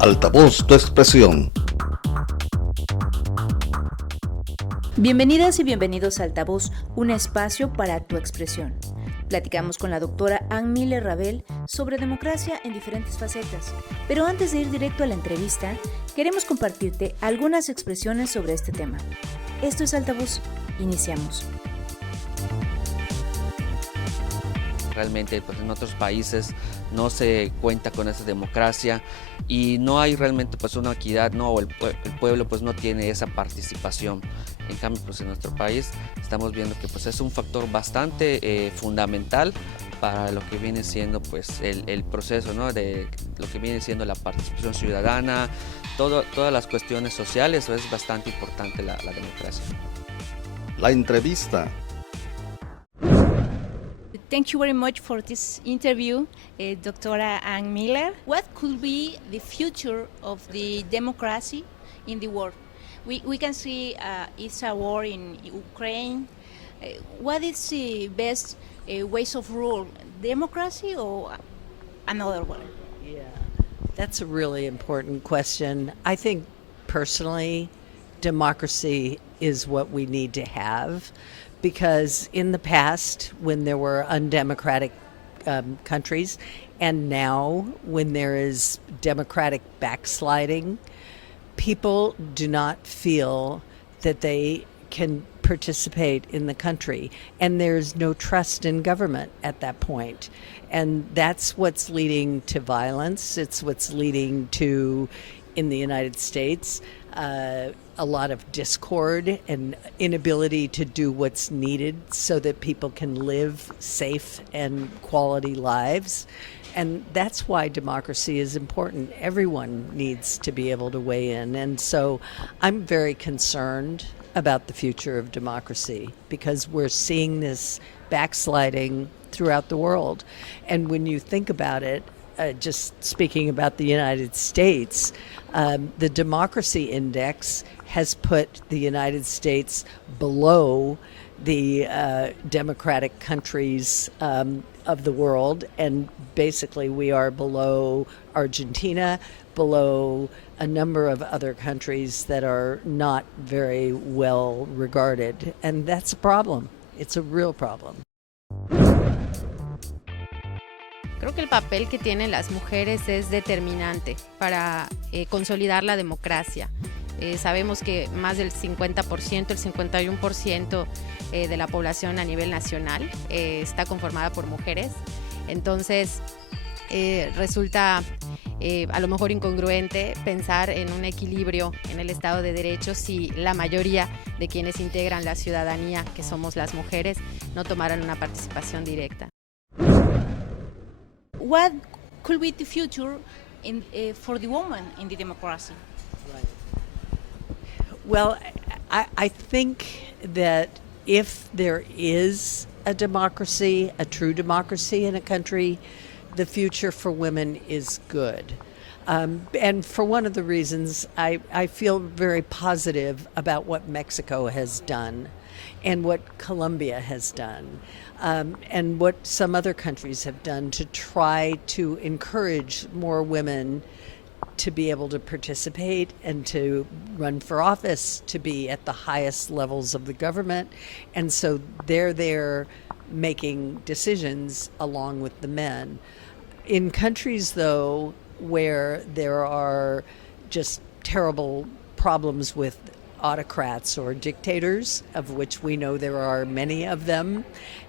Altavoz, tu expresión. Bienvenidas y bienvenidos a Altavoz, un espacio para tu expresión. Platicamos con la doctora Miller Ravel sobre democracia en diferentes facetas. Pero antes de ir directo a la entrevista, queremos compartirte algunas expresiones sobre este tema. Esto es Altavoz. Iniciamos. Realmente pues, en otros países no se cuenta con esa democracia y no hay realmente pues, una equidad, ¿no? O el pueblo pues, no tiene esa participación. En cambio pues, en nuestro país estamos viendo que pues, es un factor bastante fundamental para lo que viene siendo pues, el proceso, ¿no? De lo que viene siendo la participación ciudadana, todas las cuestiones sociales. Es bastante importante la democracia. La entrevista. Thank you very much for this interview, Dr. Ann Miller. What could be the future of the democracy in the world? We can see it's a war in Ukraine. What is the best ways of rule, democracy or another one? Yeah, that's a really important question. I think personally, democracy is what we need to have. Because in the past, when there were undemocratic countries, and now when there is democratic backsliding, people do not feel that they can participate in the country. And there's no trust in government at that point. And that's what's leading to violence. It's what's leading to, in the United States, a lot of discord and inability to do what's needed so that people can live safe and quality lives. And that's why democracy is important. Everyone needs to be able to weigh in. And so I'm very concerned about the future of democracy because we're seeing this backsliding throughout the world. And when you think about it, just speaking about the United States, the democracy index has put the United States below the democratic countries of the world. And basically we are below Argentina, below a number of other countries that are not very well regarded. And that's a problem. It's a real problem. Creo que el papel que tienen las mujeres es determinante para consolidar la democracia. Sabemos que más del 50%, el 51% de la población a nivel nacional está conformada por mujeres. Entonces resulta a lo mejor incongruente pensar en un equilibrio en el Estado de Derecho si la mayoría de quienes integran la ciudadanía, que somos las mujeres, no tomaran una participación directa. What could be the future for the woman in the democracy? Right. Well, I think that if there is a democracy, a true democracy in a country, the future for women is good. And for one of the reasons, I feel very positive about what Mexico has done and what Colombia has done. And what some other countries have done to try to encourage more women to be able to participate and to run for office, to be at the highest levels of the government. And so they're there making decisions along with the men. In countries, though, where there are just terrible problems with autocrats or dictators, of which we know there are many of them,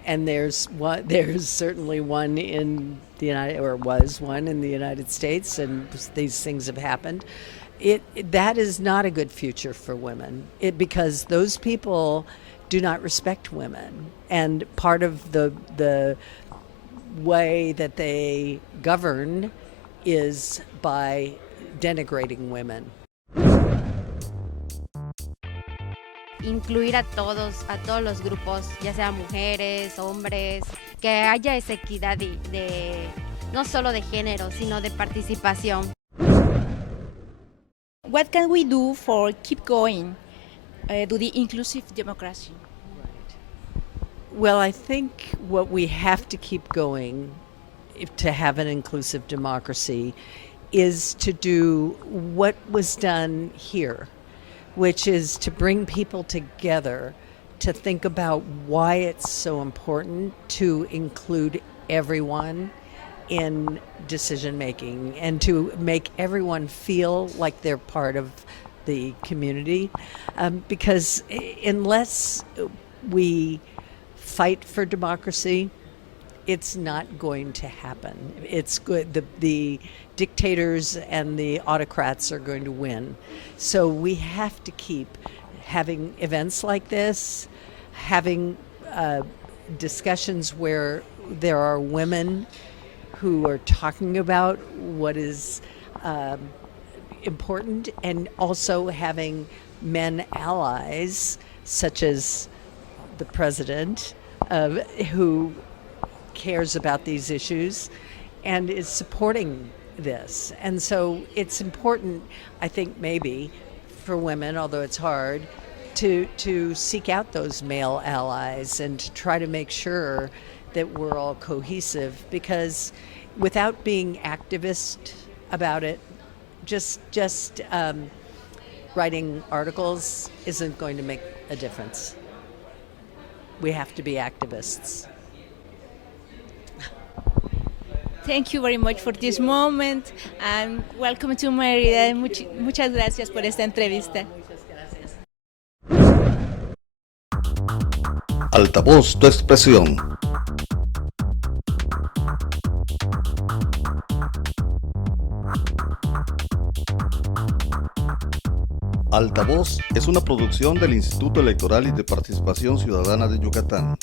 and there's certainly one in the was one in the United States, and these things have happened. That is not a good future for women, because those people do not respect women, and part of the way that they govern is by denigrating women. Incluir a todos los grupos, ya sea mujeres, hombres, que haya esa equidad de no solo de género, sino de participación. What can we do for keep going to the inclusive democracy? Well, I think what we have to keep going to have an inclusive democracy is to do what was done here, which is to bring people together to think about why it's so important to include everyone in decision making and to make everyone feel like they're part of the community. Because unless we fight for democracy, it's not going to happen. It's good. The dictators and the autocrats are going to win. So we have to keep having events like this, having discussions where there are women who are talking about what is important, and also having men allies, such as the president, who cares about these issues and is supporting this. And so it's important, I think, maybe for women, although it's hard, to seek out those male allies and to try to make sure that we're all cohesive, because without being activist about it, just writing articles isn't going to make a difference. We have to be activists. Thank you very much for this moment and welcome to Mérida. Muchas gracias por esta entrevista. Altavoz, tu expresión. Altavoz es una producción del Instituto Electoral y de Participación Ciudadana de Yucatán.